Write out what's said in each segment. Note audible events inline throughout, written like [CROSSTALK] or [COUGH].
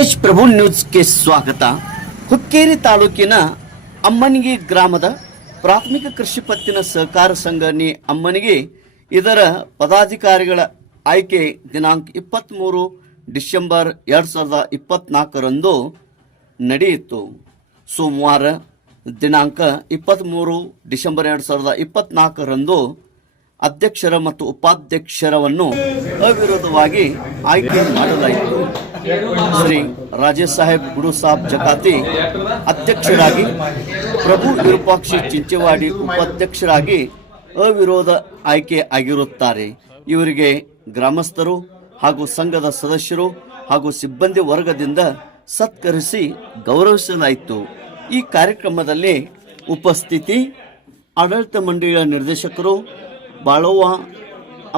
ಪ್ರಭು ನ್ಯೂಸ್ಗೆ ಸ್ವಾಗತ. ಹುಕ್ಕೇರಿ ತಾಲೂಕಿನ ಅಮ್ಮನಿಗೆ ಗ್ರಾಮದ ಪ್ರಾಥಮಿಕ ಕೃಷಿ ಪತ್ತಿನ ಸಹಕಾರ ಸಂಘನಿ ಅಮ್ಮನಿಗೆ ಇದರ ಪದಾಧಿಕಾರಿಗಳ ಆಯ್ಕೆ ದಿನಾಂಕ ಇಪ್ಪತ್ತ್ಮೂರು ಡಿಸೆಂಬರ್ ಎರಡು ಸಾವಿರದ ಇಪ್ಪತ್ತ್ನಾಲ್ಕರಂದು ನಡೆಯಿತು. ಸೋಮವಾರ ದಿನಾಂಕ ಇಪ್ಪತ್ತ್ಮೂರು ಡಿಸೆಂಬರ್ ಎರಡು ಸಾವಿರದ ಇಪ್ಪತ್ತ್ನಾಲ್ಕರಂದು ಅಧ್ಯಕ್ಷರ ಮತ್ತು ಉಪಾಧ್ಯಕ್ಷರವನ್ನು ಅವಿರೋಧವಾಗಿ ಆಯ್ಕೆ ಮಾಡಲಾಯಿತು. ಶ್ರೀ ರಾಜೇಶ್ ಸಾಹೇಬ್ ಗುರು ಸಾಬ್ ಜಕಾತಿ ಅಧ್ಯಕ್ಷರಾಗಿ, ಪ್ರಭು ವಿರೂಪಾಕ್ಷಿ ಚಿಂಚವಾಡಿ ಉಪಾಧ್ಯಕ್ಷರಾಗಿ ಅವಿರೋಧ ಆಯ್ಕೆ ಆಗಿರುತ್ತಾರೆ. ಇವರಿಗೆ ಗ್ರಾಮಸ್ಥರು ಹಾಗೂ ಸಂಘದ ಸದಸ್ಯರು ಹಾಗೂ ಸಿಬ್ಬಂದಿ ವರ್ಗದಿಂದ ಸತ್ಕರಿಸಿ ಗೌರವಿಸಲಾಯಿತು. ಈ ಕಾರ್ಯಕ್ರಮದಲ್ಲಿ ಉಪಸ್ಥಿತಿ ಆಡಳಿತ ಮಂಡಳಿಯ ನಿರ್ದೇಶಕರು ಬಾಳವ್ವ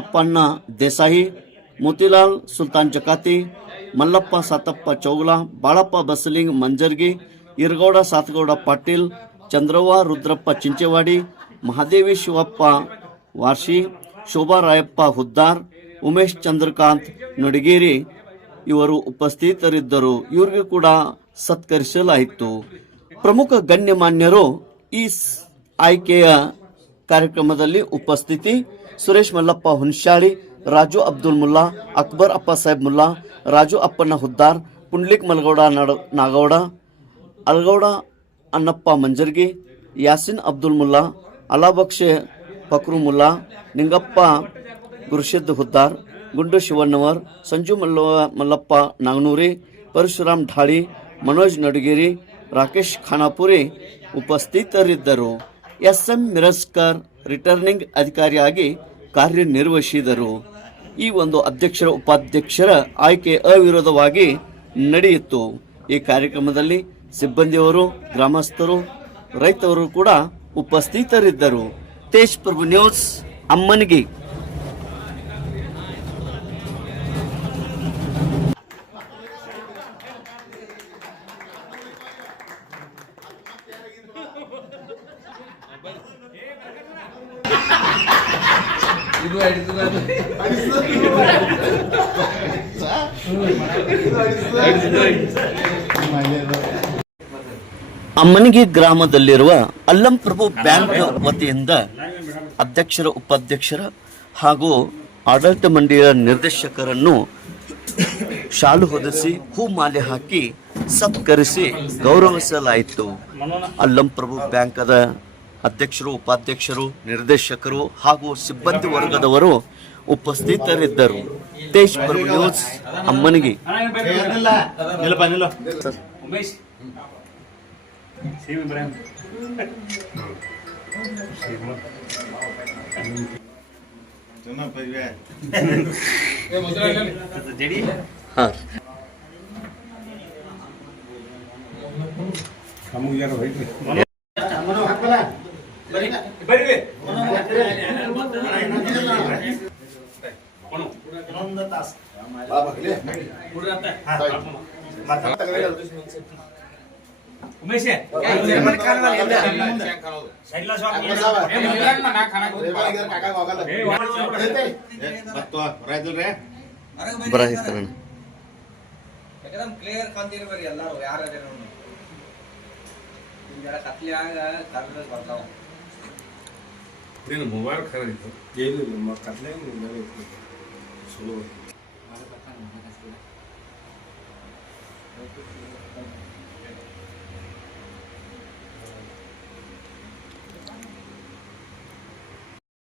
ಅಪ್ಪಣ್ಣ ದೇಸಾಯಿ ಮೋತಿಲಾಲ್ ಸುಲ್ತಾನ್ ಜಕಾತಿ ಮಲ್ಲಪ್ಪ ಸಾತಪ್ಪ ಚೌಗ್ಲಾ ಬಾಳಪ್ಪ ಬಸಲಿಂಗ್ ಮಂಜರ್ಗಿ ಇರಗೌಡ ಸಾತಗೌಡ ಪಾಟೀಲ್ ಚಂದ್ರವ್ವ ರುದ್ರಪ್ಪ ಚಿಂಚೆವಾಡಿ ಮಹಾದೇವಿ ಶಿವಪ್ಪ ವಾರ್ಷಿ ಶೋಭಾ ರಾಯಪ್ಪ ಹುದ್ದಾರ್ ಉಮೇಶ್ ಚಂದ್ರಕಾಂತ್ ನಡಗೇರಿ ಇವರು ಉಪಸ್ಥಿತರಿದ್ದರು. ಇವರಿಗೂ ಕೂಡ ಸತ್ಕರಿಸಲಾಯಿತು. ಪ್ರಮುಖ ಗಣ್ಯಮಾನ್ಯರು ಈ ಆಯ್ಕೆಯ ಕಾರ್ಯಕ್ರಮದಲ್ಲಿ ಉಪಸ್ಥಿತಿ. ಸುರೇಶ್ ಮಲ್ಲಪ್ಪ ಹುನ್ಶಾಳಿ ರಾಜು ಅಬ್ದುಲ್ ಮುಲ್ಲಾ ಅಕ್ಬರ್ ಅಪ್ಪ ಸಾಹೇಬ್ ಮುಲ್ಲಾ ರಾಜು ಅಪ್ಪಣ್ಣ ಹುದ್ದಾರ್ ಪುಂಡ್ಲಿಕ್ ಮಲ್ಗೌಡ ನಡ ನಾಗೌಡ ಅಲ್ಗೌಡ ಅನ್ನಪ್ಪ ಮಂಜರ್ಗಿ ಯಾಸಿನ್ ಅಬ್ದುಲ್ ಮುಲ್ಲಾ ಅಲಾಬಕ್ಷೆ ಫಕ್ರು ಮುಲ್ಲಾ ನಿಂಗಪ್ಪ ಗುರುಶಿದ್ ಹುದ್ದಾರ್ ಗುಂಡು ಶಿವಣ್ಣವರ್ ಸಂಜು ಮಲ್ಲ ಮಲ್ಲಪ್ಪ ನಾಗನೂರಿ ಪರಶುರಾಮ್ ಢಾಳಿ ಮನೋಜ್ ನಡಗೇರಿ ರಾಕೇಶ್ ಖಾನಾಪುರಿ ಉಪಸ್ಥಿತರಿದ್ದರು ಎಸ್ ಎಂ ಮಿರಸ್ಕರ್ ರಿಟರ್ನಿಂಗ್ ಅಧಿಕಾರಿಯಾಗಿ ಕಾರ್ಯನಿರ್ವಹಿಸಿದರು ಈ ಒಂದು ಅಧ್ಯಕ್ಷರ, ಉಪಾಧ್ಯಕ್ಷರ ಆಯ್ಕೆ ಅವಿರೋಧವಾಗಿ ನಡೆಯಿತು. ಈ ಕಾರ್ಯಕ್ರಮದಲ್ಲಿ ಸಿಬ್ಬಂದಿಯವರು, ಗ್ರಾಮಸ್ಥರು, ರೈತರು ಕೂಡ ಉಪಸ್ಥಿತರಿದ್ದರು. ತೇಜ್ ಪ್ರಭು ನ್ಯೂಸ್, ಅಮ್ಮನಿಗೆ. [LAUGHS] ಇದು ಅಮ್ಮನಿಗೆ ಗ್ರಾಮದಲ್ಲಿರುವ ಅಲ್ಲಂ ಪ್ರಭು ಬ್ಯಾಂಕ್ ವತಿಯಿಂದ ಅಧ್ಯಕ್ಷರ, ಉಪಾಧ್ಯಕ್ಷರ ಹಾಗೂ ಆಡಳಿತ ಮಂಡಳಿಯ ನಿರ್ದೇಶಕರನ್ನು ಶಾಲು ಹೊದಿಸಿ ಹೂ ಮಾಲೆ ಹಾಕಿ ಸತ್ಕರಿಸಿ ಗೌರವಿಸಲಾಯಿತು. ಅಲ್ಲಂ ಪ್ರಭು ಬ್ಯಾಂಕದ ಅಧ್ಯಕ್ಷರು ಉಪಾಧ್ಯಕ್ಷರು ನಿರ್ದೇಶಕರು ಹಾಗೂ ಸಿಬ್ಬಂದಿ ವರ್ಗದವರು ಉಪಸ್ಥಿತರಿದ್ದರು. ತೇಜ್ ನ್ಯೂಸ್ ಅಮ್ಮನಿಗೆ. ಹಾ. ಉಮೇಶ್ ಕ್ಲಿಯರ್ ಎಲ್ಲಾರು ಯಾರು ಅದೇನೋ ಕತ್ಲಿ ಆಗ ಕರ್ಲ ಬರ್ತಾವ. నేను మొబైల్ ఖరీదు లేదు మాకు అట్లే సులువు